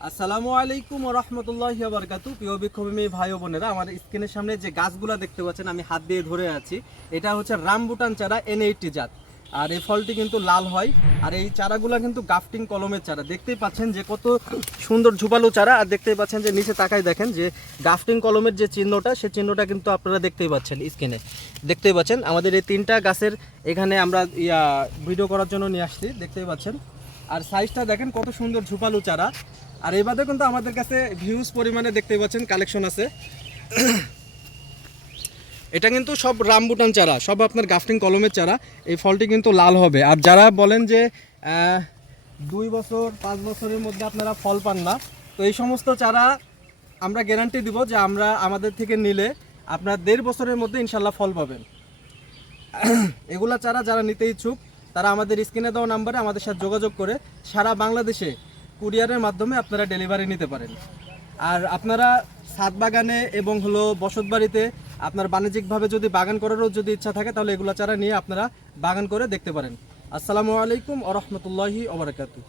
আসসালামু আলাইকুম ওয়া রাহমাতুল্লাহি ওয়া বারাকাতুহু। প্রিয় বিক্ষোভী ভাই ও বোনেরা, আমার স্ক্রিনের সামনে যে গাছগুলা দেখতে পাচ্ছেন আমি হাত দিয়ে ধরে আছি, এটা হচ্ছে রামবুটান চারা N80 জাত। আর এই ফলটি কিন্তু লাল হয়। আর এই চারাগুলা কিন্তু গাফটিং কলমের চারা। দেখতেই পাচ্ছেন যে কত সুন্দর ঝুপালো চারা। আর দেখতেই পাচ্ছেন যে নিচে তাকায় দেখেন যে গাফটিং কলমের যে চিহ্নটা, সেই চিহ্নটা কিন্তু আপনারা দেখতেই পাচ্ছেন স্ক্রিনে। দেখতেই পাচ্ছেন আমাদের এই তিনটা গাছের এখানে আমরা ভিডিও করার জন্য নিয়ে আসছি, দেখতেই পাচ্ছেন। আর সাইজটা দেখেন কত সুন্দর ঝুপালো চারা। আর এই বাদে কিন্তু আমাদের কাছে ভিউজ পরিমাণে দেখতে পাচ্ছেন কালেকশন আছে। এটা কিন্তু সব রামবুটান চারা, সব আপনার গাফটিং কলমের চারা। এই ফলটি কিন্তু লাল হবে। আর যারা বলেন যে 2 বছর 5 বছরের মধ্যে আপনারা ফল পান না, তো এই সমস্ত চারা আমরা গ্যারান্টি দিব যে আমরা আমাদের থেকে নিলে আপনার 1.5 বছরের মধ্যে ইনশাল্লাহ ফল পাবেন। এগুলা চারা যারা নিতে ইচ্ছুক তারা আমাদের স্ক্রিনে দেওয়া নাম্বারে আমাদের সাথে যোগাযোগ করে সারা বাংলাদেশে কুরিয়ারের মাধ্যমে আপনারা ডেলিভারি নিতে পারেন। আর আপনারা ছাদ বাগানে এবং বসত বাড়িতে আপনার বাণিজ্যিকভাবে যদি বাগান করারও যদি ইচ্ছা থাকে তাহলে এগুলা চারা নিয়ে আপনারা বাগান করে দেখতে পারেন। আসসালামু আলাইকুম ওয়া রাহমাতুল্লাহি ওয়া বারাকাতুহু।